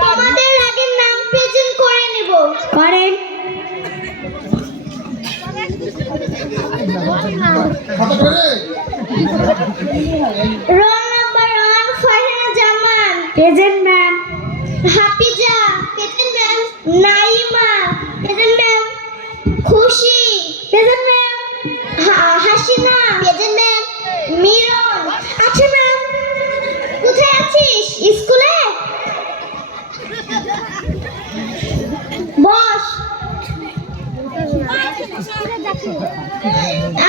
তোমাদের আগে নাম প্রেজেন্ট করে নিব। করেন। Roll number 1 Farhana Zaman, present ma'am. Hafiza, present ma'am. Naima, present ma'am. Khushi, present ma'am. Hasina, present ma'am. Miron, আচ্ছা ম্যাম। কোথায় আছিস? স্কুলে। বস।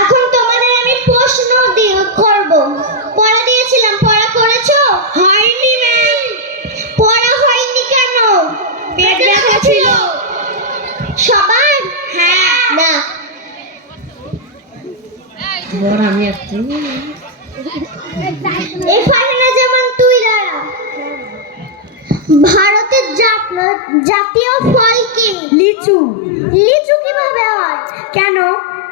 এখন তোমাদের আমি প্রশ্ন করব। পড়া দিয়েছিলাম, পড়া করেছো? হয়নি ম্যাম। পড়া হয়নি কেন? পেট ব্যথা ছিল। সবার? হ্যাঁ। না। আমি আসছি। এই ফারহানা জামান, তুই দাঁড়া। ভারতের জাতীয় ফল কি? লিচু। লিচু কিভাবে হয়? কেন?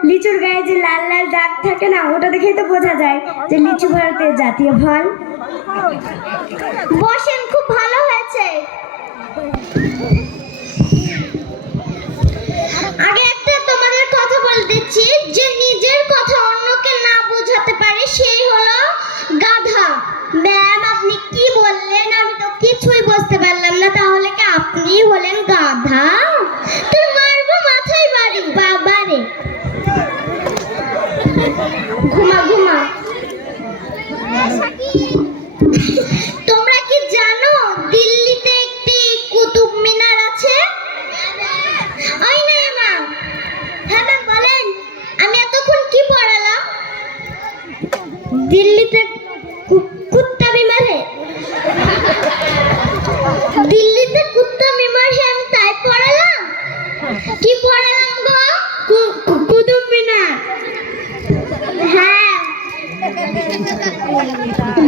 লিচুর গায়ে যে লাল লাল দাগ থাকে না, ওটা দেখেই তো বোঝা যায় যে লিচু ভারতের জাতীয় ফল। বসেন, খুব ভালো হয়েছে। আগে একটা তোমাদের কথা বলে দিচ্ছি, যে নিজের কথা অন্যকে না বোঝাতে পারে সেই হলো গাধা। ম্যাম, আপনি কি বললেন? আমি তো কিছুই বুঝতে পারলাম না। তাহলে কি আপনি হলেন গাধা? তোর মারবো মাথায় বাড়ি। বাবারে, ঘুমা ঘুমা। তোমরা কি জানো দিল্লিতে একটি কুতুব মিনার আছে? ওই না মা। হ্যাঁ ম্যাম, বলেন। আমি এতক্ষণ কি পড়ালাম? দিল্লিতে কুত্তা বিমারে। দিল্লিতে কুত্তা বিমার, আমি তাই পড়ালাম। কি পড়ালাম গো? কুতুব মিনার। হ্যাঁ,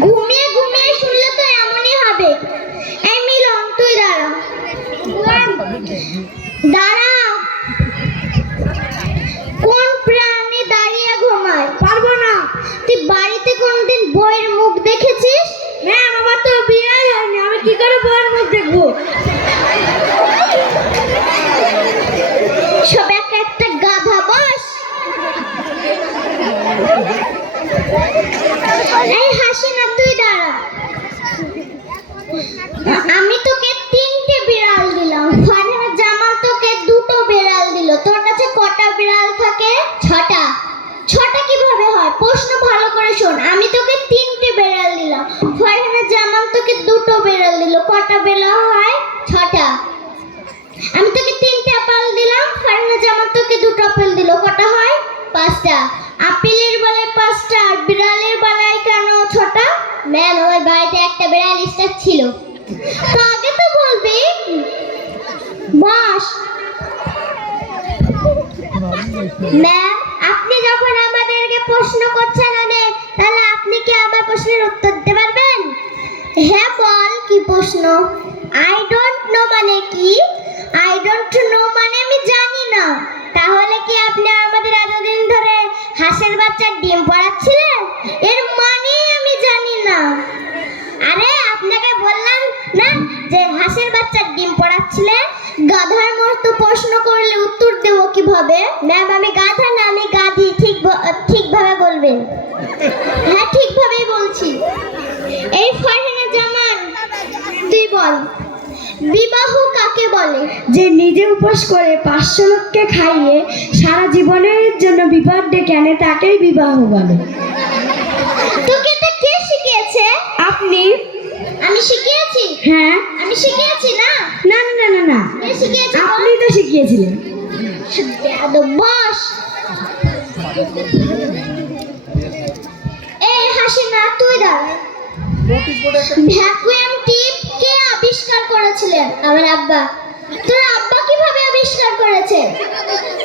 ঘুমিয়ে ঘুমিয়ে শুনলে তো এমনই হবে। এই মিলন, তুই দাঁড়া। দাঁড়া। কোন প্রাণী দাঁড়িয়ে ঘুমায়? পারবো না। তুই বাড়িতে কোনদিন বইয়ের মুখ দেখেছিস? ম্যাম, আমার তো বিয়ে হয়নি, আমি কি করে বইয়ের মুখ দেখবো? সব একটা গাধা। বস। এই হাসিনা, তুই দাঁড়া। আমি তোকে 3টে বিড়াল দিলাম, ফারহানা জামান তোকে 2টো বিড়াল দিল। তোর কাছে কটা বিড়াল থাকে? 6টা। 6টা কিভাবে হয়? প্রশ্ন ভালো করে শোন। আমি তোকে 3টে বিড়াল দিলাম, ফারহানা জামান তোকে 2টো বিড়াল দিল। কটা বিড়াল হয়? 6টা। আমি তোকে 3টে আপেল দিলাম, ফারহানা জামান তোকে 2টো আপেল দিল। কটা হয়? 5টা। আপেলের বেলায় 5টা, আর বিড়ালের বেলায় কেন 6টা? ম্যাম, আমার বাড়িতে একটা বিড়াল স্টার ছিল। তো আগে তো বলবি। বস। ম্যাম, আপনি যখন আমাদেরকে প্রশ্ন করছেন অনেক, তাহলে আপনি কি আবার প্রশ্নের উত্তর দিতে পারবেন? হ্যাঁ, বল, কি প্রশ্ন? আই ডোন্ট নো মানে কি? আই ডোন্ট নো মানে আমি জানি না। তাহলে কি আপনি আমাদের এতদিন ধরে হাঁসের বাচ্চার ডিম পড়াচ্ছিলেন? এর মানে আমি জানি না। আরে, আপনাকে বললাম না যে হাঁসের বাচ্চার ডিম পড়াচ্ছিলেন? গাধার মতো প্রশ্ন করলে উত্তর দেবো কিভাবে? ম্যাম, আমি গাধা না, আমি গাধি। ঠিকভাবে বলবেন। হ্যাঁ, ঠিকভাবেই বলছি। এই ফারহানা জামান, তুই বল, বিবাহ কাকে বলে? যে নিজে উপোস করে 500 লোককে খাইয়ে সারা জীবনের জন্য বিপদ ডেকে আনে, তাকেই বিবাহ বলে। তোকে এটা কে শিখিয়েছে? আপনি। আমি শিখিয়েছি? হ্যাঁ। আমি শিখিয়েছি না? না না না না, কে শিখিয়েছে? আপনি তো শিখিয়েছিলেন। বস। এই হাসিনা, তুই দাঁড়া। ভ্যাকুয়াম টিপ কে আবিষ্কার করেছিলেন? আমার আব্বা। তোর আব্বা কিভাবে আবিষ্কার করেছে?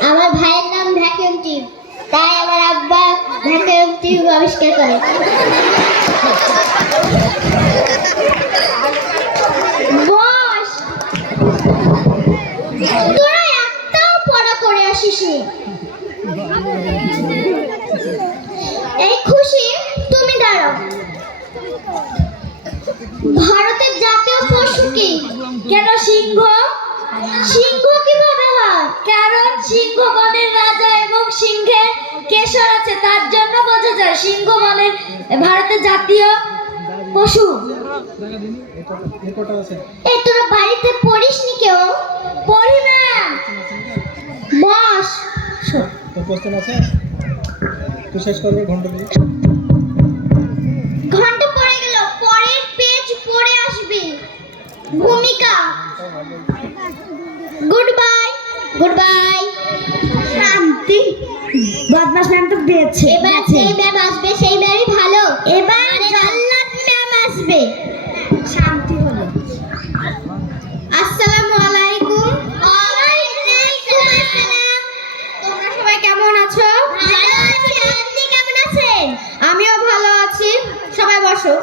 আমার ভাইয়ের নাম ভ্যাকুয়াম টিপ, তাই আমার আব্বা ভ্যাকুয়াম টিপ আবিষ্কার করে। বস। তোরা একটাও পড়া করে আসিসনি। এই খুশি, তুমি দাঁড়াও। ভারতের জাতীয় পশু কি? কেন সিংহ? সিংহ কিভাবে হয়? কারণ সিংহ বনের রাজা এবং সিংহের কেশর আছে, তার জন্য বোঝা যায় সিংহ বনের ভারতের জাতীয় পশু। এই তোরা বাড়িতে পড়িসনি কেউ? পড়ি ম্যাম। বস। তোর কোশ্চেন আছে? তুই শেষ করবে ঘন্টা দিয়ে। ঘন্টা পড়ে গেল, পরের পেজ পড়ে আসবি। ভূমিকা। Good bye. Good bye. শান্তি। বদমাস ম্যাম তো পেয়েছে। এবার যেই ম্যাম আসবে সেই ম্যামই ভালো। এবার জান্নাত ম্যাম আসবে। শান্তি হলো। আসসালামু আলাইকুম। ওয়ালাইকুম আসসালাম। তোমরা সবাই কেমন আছো? ভালো আছি। আপনি কেমন আছেন? আমিও ভালো আছি। সবাই বসো।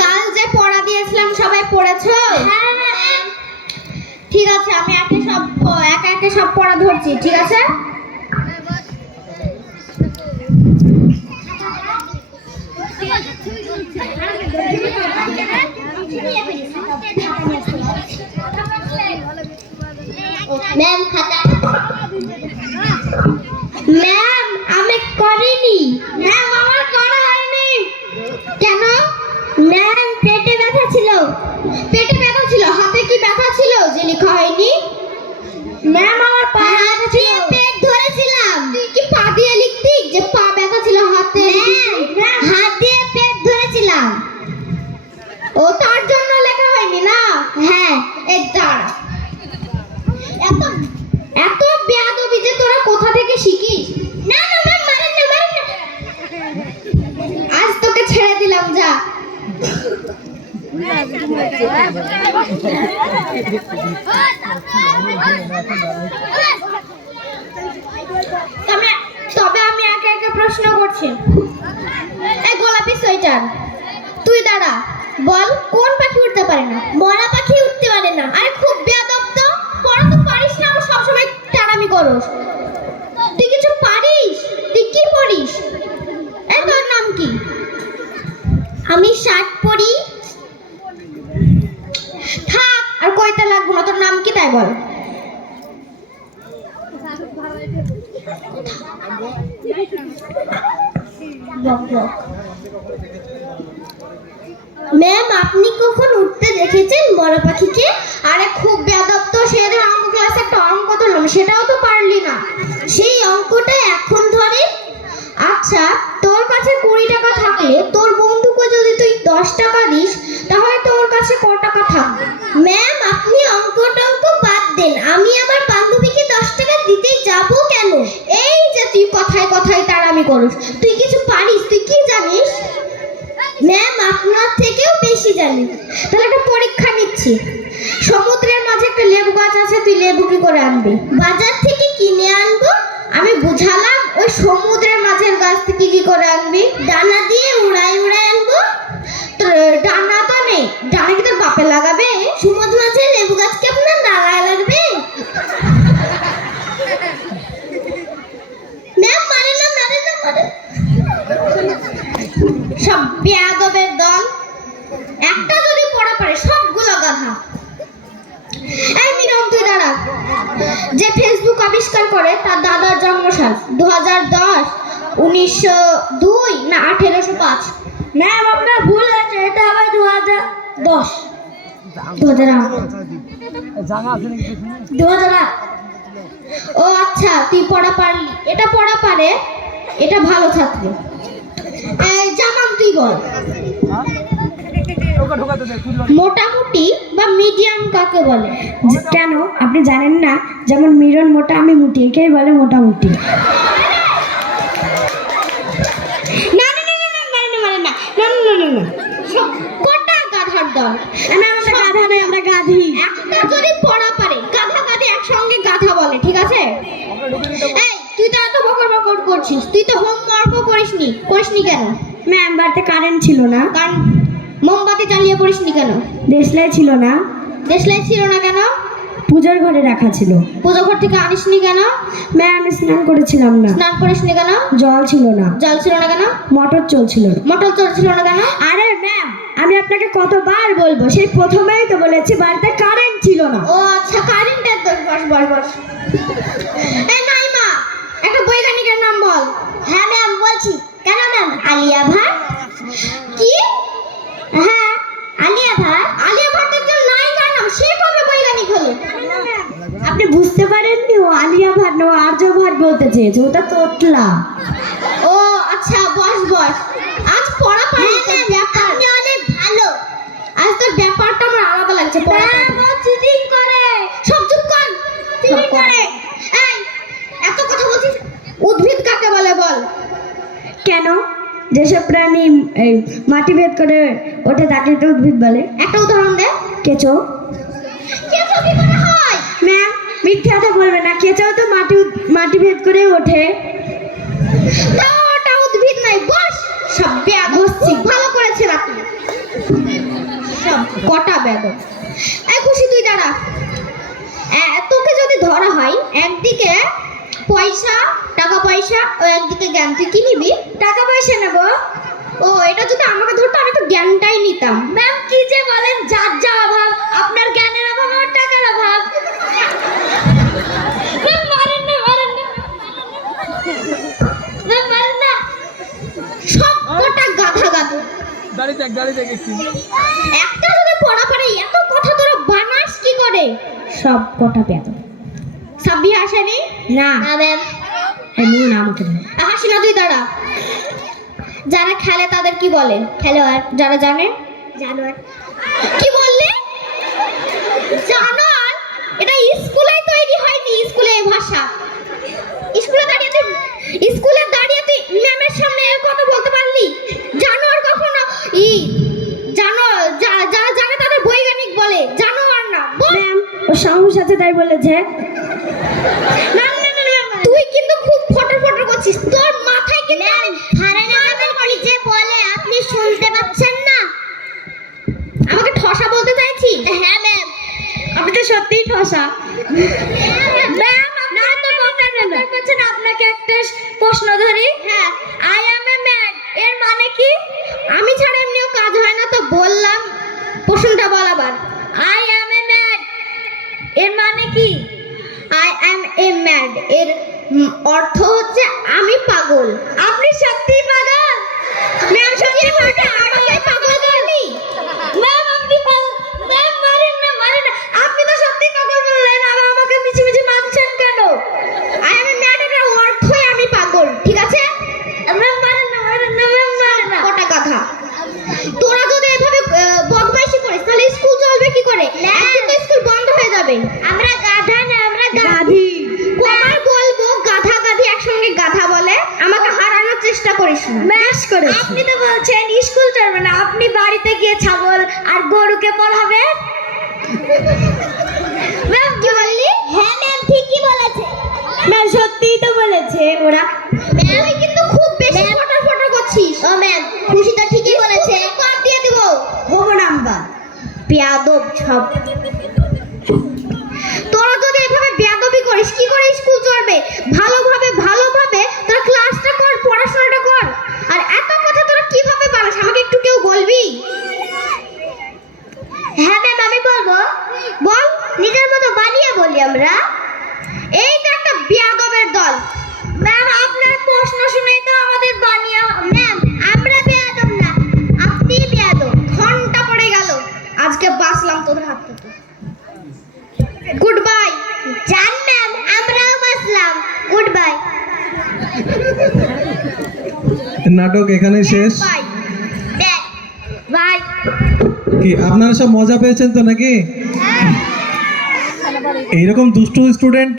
কাল যে পড়া দিয়েছিলাম সবাই পড়েছো? হ্যাঁ ম্যাম। ঠিক আছে, আমি একা একা সব পড়া ধরছি, ঠিক আছে? ম্যাম খাতা। ম্যাম আমি করিনি। ম্যাম আমার করা হয়নি। কেন? ম্যাম পেটে ব্যথা ছিল। পেটে ব্যথা ছিল? হাতে কি ব্যথা ছিল যে লেখা হয়নি? ম্যাম আমার পা ব্যথা ছিল। পেট ধরেছিলাম। তুই কি পা দিয়ে লিখতি যে পা ব্যথা ছিল হাতে? ম্যাম হাত দিয়ে পেট ধরেছিলাম। ও তার জন্য লেখা হয়নি না? হ্যাঁ, এই দাঁড়া। এত এত বেয়াদবি যে তোরা কোথা থেকে শিখিস? না না ম্যাম, মারেন না, মারেন না। আজ তোকে ছেড়ে দিলাম, যা। তবে আমি একে একে প্রশ্ন করছি। এই গোলাপি সোয়েটার, তুই দাঁড়া, বল কোন পাখি উঠতে পারে না? মরা পাখি উঠতে পারে না। আরে খুব বেয়াদব তো, পড়া তো পারিস না, সব সময় টানামি করস। তুই কিছু পারিস? তুই কি পড়িস? এই তোর নাম কি? আমি শার্ট পরি। থাক, আর কইতে লাগবো না। তোর নাম কি তাই বল। ম্যাম আপনি কখন উঠতে দেখেছেন বড় পাখিকে? আরে খুব বেয়াদব তো, সেদিন অঙ্ক ক্লাসে একটা অঙ্ক ধরলাম, সেটাও তো পারলি না। সেই অঙ্কটা এখন ধরে? আচ্ছা, তোর কাছে 20 টাকা থাকলে তোর বন্ধুকে যদি তুই 10 টাকা দিস, তাহলে তোর কাছে কত টাকা থাকবে? ম্যাম আপনি অঙ্ক টঙ্ক বাদ দেন, আমি আমার বান্ধবীকে 10 টাকা দিতে যাব কেন? এই যে তুই কথায় কথায় তাড়ামি করিস, তুই কিছু পারিস? তুই কি জানিস? ম্যাম আপনার থেকেও বেশি জানি। তাহলে একটা পরীক্ষা নিচ্ছি। সমুদ্রের মাঝে একটা লেবু গাছ আছে, তুই লেবু কি করে আনবি? বাজার থেকে কিনে আনবো। আমি বুঝালাম ওই সমুদ্রের মাঝের গাছ থেকে কি করে আনবি? ডানা দিয়ে উড়াই উড়াই আনবো। তোর ডানা তো নেই, ডানা কি তোর বাপে লাগাবে? সমুদ্র মাঝে লেবু গাছ কি আপনার ডানায় লাগবে? ম্যাম মানে না, মানে না, মানে সব বেয়াদবের দল। একটা যদি পড়া পারে সবগুলো গাধা। এই মিরন তুই দাঁড়া। যে ফেসবুক আবিষ্কার করে তার দাদার জন্মসাল 2010, 1902 না 1805? ম্যাম আপনার ভুল আছে, এটা হবে 2010। 2008। ও আচ্ছা, তুই পড়া পারলি। এটা পড়া পারে, এটা ভালো ছাত্র। জামান তুই বল, মোটামুটি বা মিডিয়াম কাকে বলে? কেন আপনি জানেন না? যেমন মিরন মোটা, আমি মুটি, একেই বলে মোটামুটি। না না না না না, মানে না, মানে না, না না না না, সব কোটা গাধার দল। আমরা গাধা নই, আমরা গাধি। একটা যদি পড়া পারে, গাধা গাধি একসঙ্গে গাধা বলে, ঠিক আছে? এই তুই তো এত বকর বকর করছিস, তুই তো হোমওয়ার্কও করিসনি কেন? ম্যাম বাড়িতে কারেন্ট ছিল না। কারণ মোমবাতি জ্বালিয়ে পড়িসনি কেন? দেশলাই ছিল না। দেশলাই ছিল না কেন? পূজার ঘরে রাখা ছিল। পুজো ঘর থেকে আনিসনি কেন? ম্যাম স্নান করেছিলাম না। স্নান করিসনি কেন? জল ছিল না। জল ছিল না কেন? মোটর চলছিল না। মোটর চলছিল না কেন? আরে ম্যাম আমি আপনাকে কতবার বলবো, সেই প্রথমেই তো বলেছি বাড়িতে কারেন্ট ছিল না। ও আচ্ছা, কারেন্টের দোষ। বস বস বস। এই নাইমা, একটা বৈজ্ঞানিকের নাম বল। হ্যাঁ ম্যাম বলছি। কেন ম্যাম? আলিয়া ভাট। কি? হ্যাঁ আলিয়া ভাট। আলিয়া ভাটের যে নায়িকার নাম, সে কবে বৈজ্ঞানিক হলো? আপনি বুঝতে পারেননি, ও আলিয়া ভাট না, ও আর্য ভাট বলতে চেয়েছে, ওটা তোতলা। ও আচ্ছা, বস বস। আজ পড়া পারি ব্যাপার। আপনি অনেক ভালো। আজ তোর ব্যাপারটা আমার আলাদা লাগছে। চিটিং করে। সব চুপ কর। চিটিং করে। এই, এত কথা বলছিস। উদ্ভিদ কাকে বলে বল? কেন? যেসব প্রাণী এই মাটি ভেদ করে ওঠে তাকে তো উদ্ভিদ বলে। একটা উদাহরণ দে। কেঁচো। কেঁচো কি করে হয়? ম্যাম মিথ্যে কথা বলবে না, কেঁচো তো মাটি ভেদ করে ওঠে। তাও ওটা উদ্ভিদ নাই। বস। সব ব্যাগ বসছি। ভালো করেছেন আপনি। সব কটা ব্যাগ। এই খুশি, তুই দাঁড়া। তোকে যদি ধরা হয়, একদিকে পয়সা, টাকা পয়সা, ও একদিকে জ্ঞান, তুই কি নিবি? টাকা পয়সা নেব। ও, এটা যদি আমাকে ধরতো আমি তো জ্ঞানটাই নিতাম। ম্যাম কি যে বলেন, যার যা অভাব, আপনার জ্ঞানের অভাব, আমার টাকার অভাব। ম্যাম মারেন না, মারেন না, ম্যাম মারেন না। সব কটা গাধা গাধা। গাড়ি দেখ একটু। একটা যদি পড়া পারে, এত কথা তোরা বানাস কি করে? সব কটা পেত সাব্বি হাসেনি না। ম্যাম। এমনি না আমাকে ধরে। হাসি না, তুই দাঁড়া। যারা খেলে তাদের কি বলে? খেলোয়াড়। যারা জানে? জানোয়ার। কি বললি? জানোয়ার? এটা স্কুলে তৈরি হয়নি, স্কুলে এই ভাষা। স্কুলে দাঁড়িয়ে তুই ম্যামের সামনে এই কথা বলতে পারলি? জানোয়ার কখনো যারা জানে তাদের বৈজ্ঞানিক বলে, জানোয়ার না। ম্যাম ও সাহস আছে তাই বলেছে। না না না না, তুই কিন্তু খুব ফটর ফটর করছিস। তোর মাথায় কি ম্যাম ধারণা যাবেন যে বলে আপনি শুনতে পাচ্ছেন না? আমাকে ঠসা বলতে চাইছি? হ্যাঁ ম্যাম। আপনি তো সত্যিই ঠসা। ম্যাম আপনার তো কথা বলছেন, আপনাকে একটা প্রশ্ন ধরি। হ্যাঁ। আই অ্যাম এ ম্যান এর মানে কি? আমি ছাড়া এমনিও কাজ হয় না, তো বললাম। প্রশ্নটা বল আবার। আই অ্যাম এ ম্যান এর মানে কি? আই অ্যাম এ ম্যাড এর অর্থ হচ্ছে আমি পাগল। আপনি সত্যিই পাগল? ম্যাম সত্যি বলতে আমাকে পাগল বললি? ম্যাম আপনি ম্যাম মারেন না, মারেন না। আপনি তো সত্যিই পাগল বললেন, আবার আমাকে মিছি মিছি মারছেন কেন? আই অ্যাম এ ম্যাড এর অর্থই আমি পাগল, ঠিক আছে? ম্যাম মারেন না, মারেন না, ম্যাম মারেন না। কটা কথা। তোরা যদি এভাবে বদমাইশি করিস তাহলে স্কুল চলবে কি করে? একদিন তো স্কুল বন্ধ হয়ে যাবে। আমরা গাধা না, আমরা গাধি। কবার বলবো গাধা গাধি একসঙ্গে গাধা বলে? আমাকে হারানোর চেষ্টা করিস না। ম্যাশ করে। আপনি তো বলছেন স্কুল চলবে না, আপনি বাড়িতে গিয়ে ছাগল আর গরুকে পড়াবেন। ম্যাম কি বললি? হ্যাঁ ম্যাম, ঠিকই বলেছে। ম্যাম সত্যিই তো বলেছে ওরা। ম্যাম তুই কিন্তু খুব বেশি ফটর ফটর করছিস। ও ম্যাম, খুশি তো ঠিকই বলেছে। কর দিয়ে দেব। হোম নাম্বার বেয়াদব সব। তোরা যদি এভাবে বেয়াদবি করিস কি করে স্কুল চলবে? ভালোভাবে তোরা ক্লাসটা কর, পড়াশোনাটা কর। আর এত কথা তোরা কিভাবে পারিস আমাকে একটু কেউ বলবি? হ্যাঁ ম্যাম, আমি বলবো। বল। নিজের মতো বানিয়ে বলি আমরা। এই তো একটা বেয়াদবের দল। ম্যাম আপনার প্রশ্ন শুনেই তো আমাদের বানিয়া। ম্যাম, আমরা বেয়াদব না, আপনি বেয়াদব। ঘন্টা পড়ে গেল, আজকে বাঁচলাম তোদের হাত থেকে। Good bye. জান ম্যাম, আমরাও বাঁচলাম। Good bye. নাটক এখানে শেষ। বাই। বাই। কি আপনারা সব মজা পেয়েছেন তো নাকি? এইরকম দুষ্টু স্টুডেন্ট